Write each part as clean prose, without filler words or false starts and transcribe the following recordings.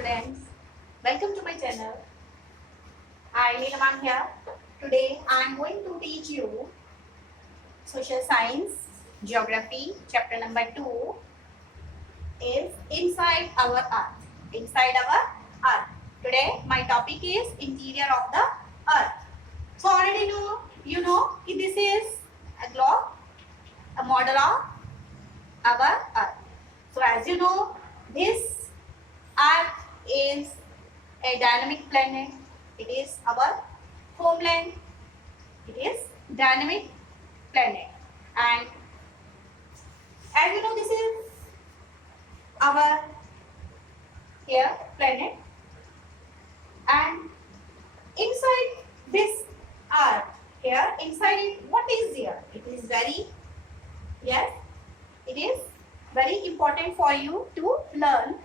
students, welcome to my channel. I Neelamam here. Today I am going to teach you social science, geography, chapter number 2 is inside our earth. Inside our earth. Today my topic is interior of the earth. So already you know this is a globe, a model of our earth. So as you know, this earth is a dynamic planet. It is our homeland. It is dynamic planet. And as you know, this is our here planet. And inside this earth, here, inside it, what is here? It is very, yes, it is very important for you to learn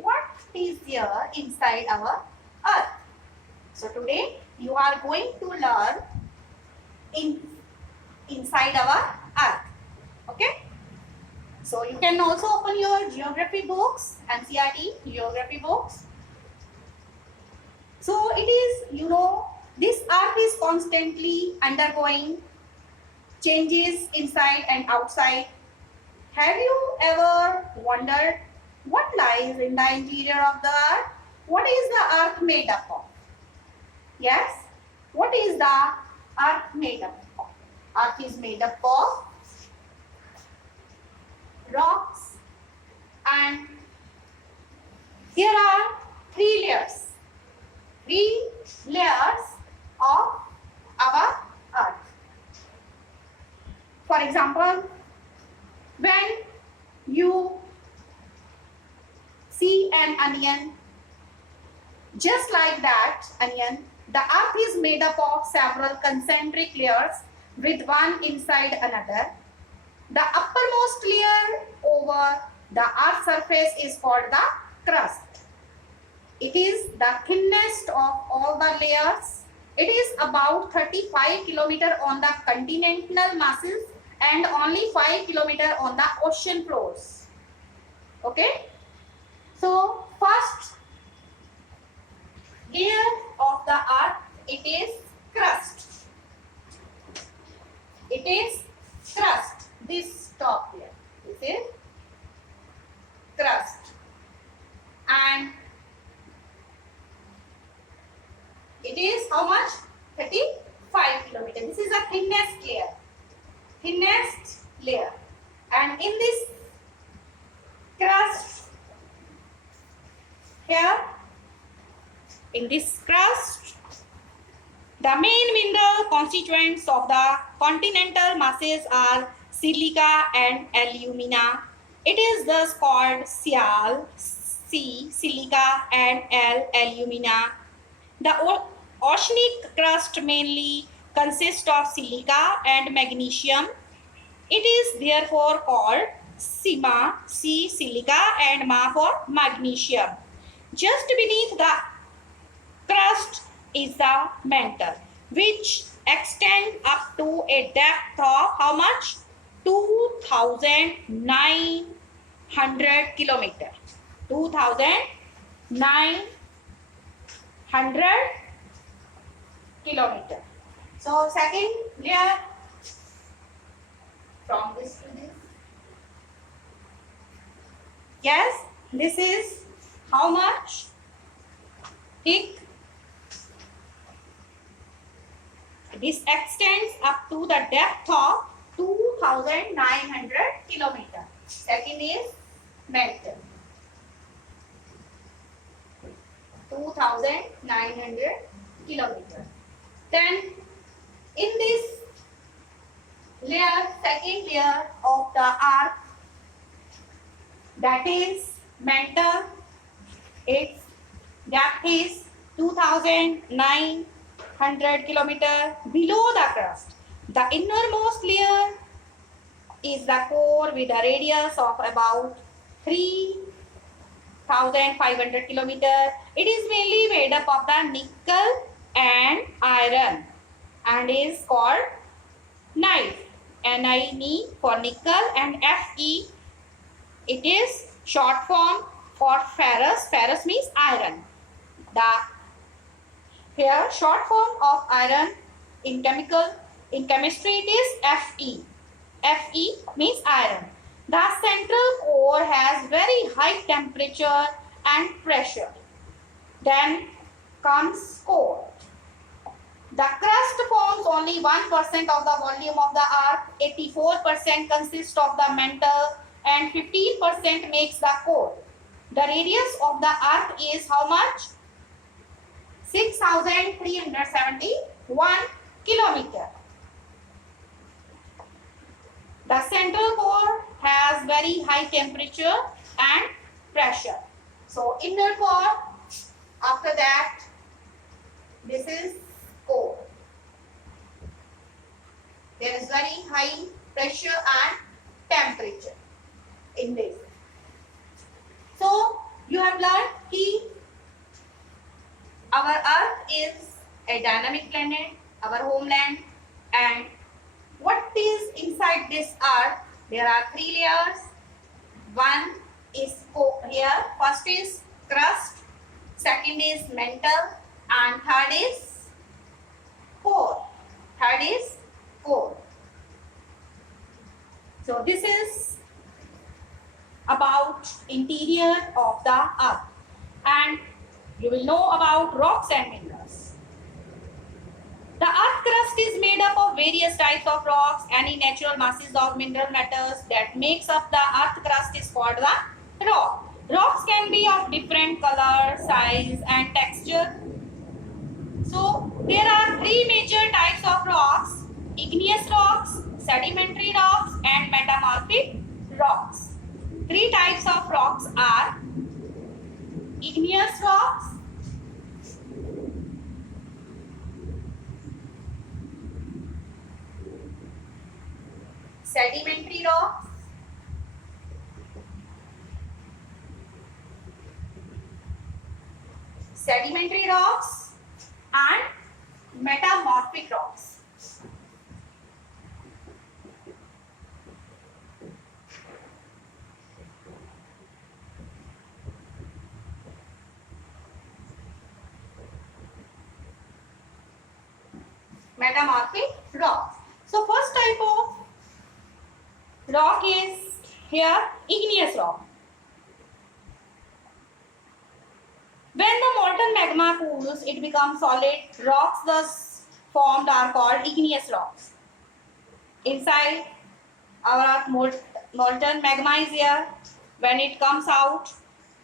what is here inside our earth. So today you are going to learn inside our earth. Okay. So you can also open your geography books, NCERT geography books. So it is, this earth is constantly undergoing changes inside and outside. Have you ever wondered what lies in the interior of the earth? What is the earth made up of? Yes, what is the earth made up of? Earth is made up of rocks, and here are three layers. Three layers of our earth. For example, when you see an onion, just like that onion, the earth is made up of several concentric layers with one inside another. The uppermost layer over the earth's surface is called the crust. It is the thinnest of all the layers. It is about 35 kilometers on the continental masses and only 5 kilometers on the ocean floors. Okay. So first layer of the earth, it is crust. It is crust. This top layer. This is crust. And it is how much? 35 kilometers. This is the thinnest layer. Thinnest layer. And in this crust, here, in this crust, the main mineral constituents of the continental masses are silica and alumina. It is thus called Sial, C, silica, and L, alumina. The oceanic crust mainly consists of silica and magnesium. It is therefore called Sima, C, silica, and Ma for magnesium. Just beneath the crust is the mantle, which extends up to a depth of how much? 2,900 kilometers. 2,900 kilometers. So second layer from this to this. Yes, this is how much? Thick. This extends up to the depth of 2,900 kilometers. Second is mantle. 2,900 kilometers. Then in this layer, second layer of the earth, that is mantle, its depth is 2,900 kilometers below the crust. The innermost layer is the core with a radius of about 3,500 kilometers. It is mainly made up of the nickel and iron and is called Ni. Ni for nickel and Fe. It is short form or ferrous. Ferrous means iron. The here short form of iron in chemistry it is Fe. Fe means iron. The central core has very high temperature and pressure. Then comes core. The crust forms only 1% of the volume of the arc, 84% consists of the mantle, and 15% makes the core. The radius of the arc is how much? 6,371 kilometer. The central core has very high temperature and pressure. So inner core, after that, this is core. There is very high pressure and temperature in this. So you have learned that our Earth is a dynamic planet, our homeland, and what is inside this Earth? There are three layers. One is here. First is crust, second is mantle, and third is core. Third is core. So this is about interior of the Earth, and you will know about rocks and minerals. The Earth crust is made up of various types of rocks. Any natural masses of mineral metals that makes up the Earth crust is called the rock. Rocks can be of different color, size, and texture. So there are three major types of rocks: igneous rocks, sedimentary rocks, and metamorphic rocks. Three types of rocks are igneous rocks, sedimentary rocks, and metamorphic rocks. Metamorphic rocks. So first type of rock is here igneous rock. When the molten magma cools, it becomes solid. Rocks thus formed are called igneous rocks. Inside our molten magma is here. When it comes out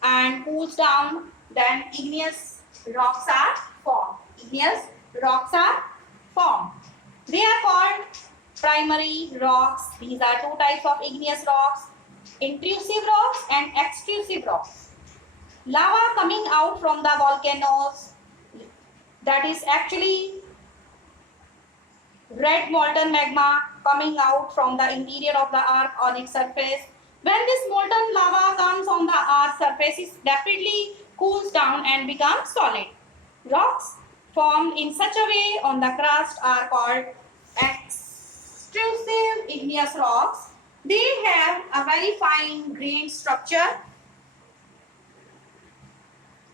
and cools down, then igneous rocks are formed. Igneous rocks are formed. They are called primary rocks. These are two types of igneous rocks: intrusive rocks and extrusive rocks. Lava coming out from the volcanoes, that is actually red molten magma coming out from the interior of the earth on its surface. When this molten lava comes on the earth's surface, it rapidly cools down and becomes solid. Rocks formed in such a way on the crust are called extrusive igneous rocks. They have a very fine grained structure.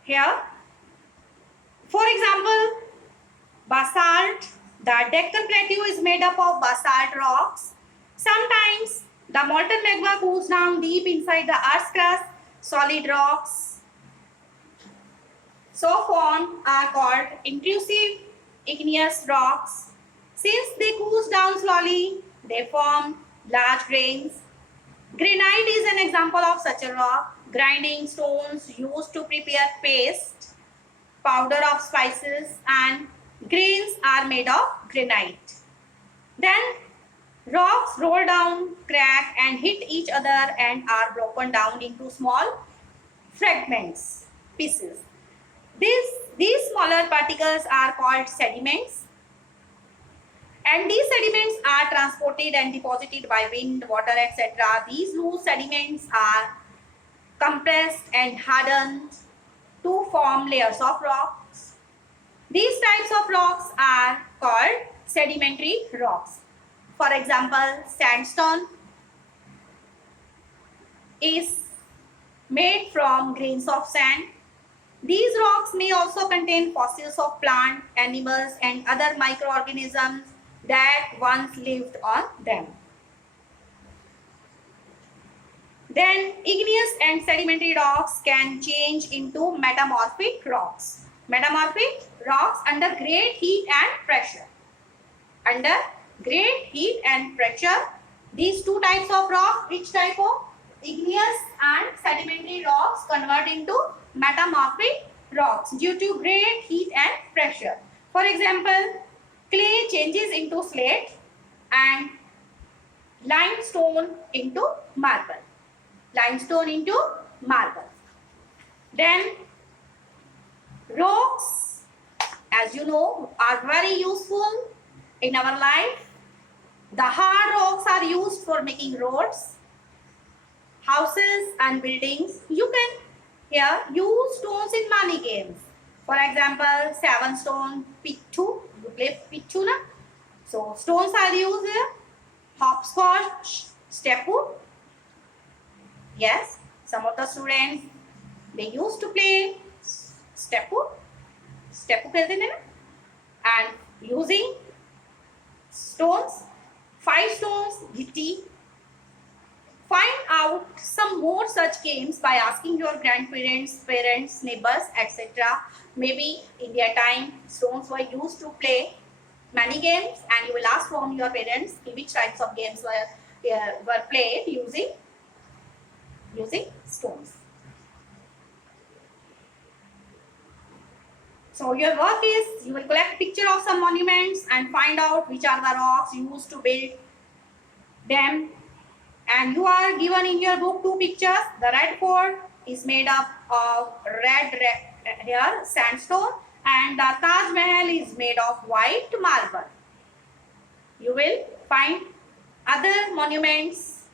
Here, for example, basalt. The Deccan Plateau is made up of basalt rocks. Sometimes the molten magma cools down deep inside the earth's crust. Solid rocks so formed are called intrusive igneous rocks. Since they cool down slowly, they form large grains. Granite is an example of such a rock. Grinding stones used to prepare paste, powder of spices, and grains are made of granite. Then rocks roll down, crack, and hit each other and are broken down into small fragments, pieces. These smaller particles are called sediments. And these sediments are transported and deposited by wind, water, etc. These loose sediments are compressed and hardened to form layers of rocks. These types of rocks are called sedimentary rocks. For example, sandstone is made from grains of sand. These rocks may also contain fossils of plant, animals, and other microorganisms that once lived on them. Then igneous and sedimentary rocks can change into metamorphic rocks. Metamorphic rocks under great heat and pressure. Under great heat and pressure, these two types of rock, which type of igneous and sedimentary rocks, convert into metamorphic rocks due to great heat and pressure. For example, clay changes into slate and limestone into marble. Limestone into marble. Then rocks, as you know, are very useful in our life. The hard rocks are used for making roads, houses and buildings. You can here use stones in many games. For example, 7 stone pittu. You play pittu, na? So stones are used here. Hopscotch, steppu. Yes, some of the students, they used to play steppu. Steppu खेलते थे ना? And using stones, 5 stones, gitti. Find out some more such games by asking your grandparents, parents, neighbors, etc. Maybe in their time, stones were used to play many games, and you will ask from your parents which types of games were played using stones. So your work is, you will collect picture of some monuments and find out which are the rocks used to build them. And you are given in your book 2 pictures. The red fort is made up of red here sandstone, and the Taj Mahal is made of white marble. You will find other monuments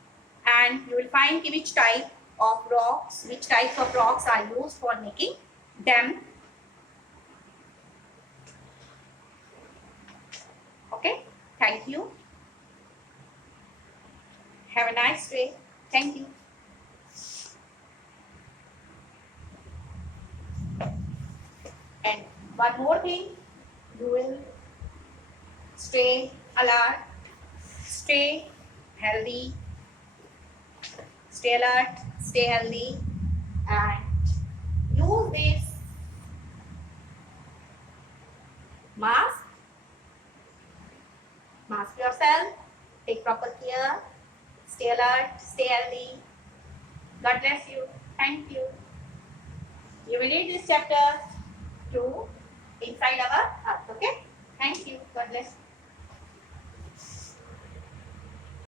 and you will find which types of rocks are used for making them. Okay, thank you. Have a nice day. Thank you. And one more thing, you will stay alert, stay healthy, stay alert, stay healthy, and use this mask. Mask yourself, take proper care, stay alert, stay healthy. God bless you. Thank you. You will read this chapter 2 inside our earth. Okay? Thank you. God bless you.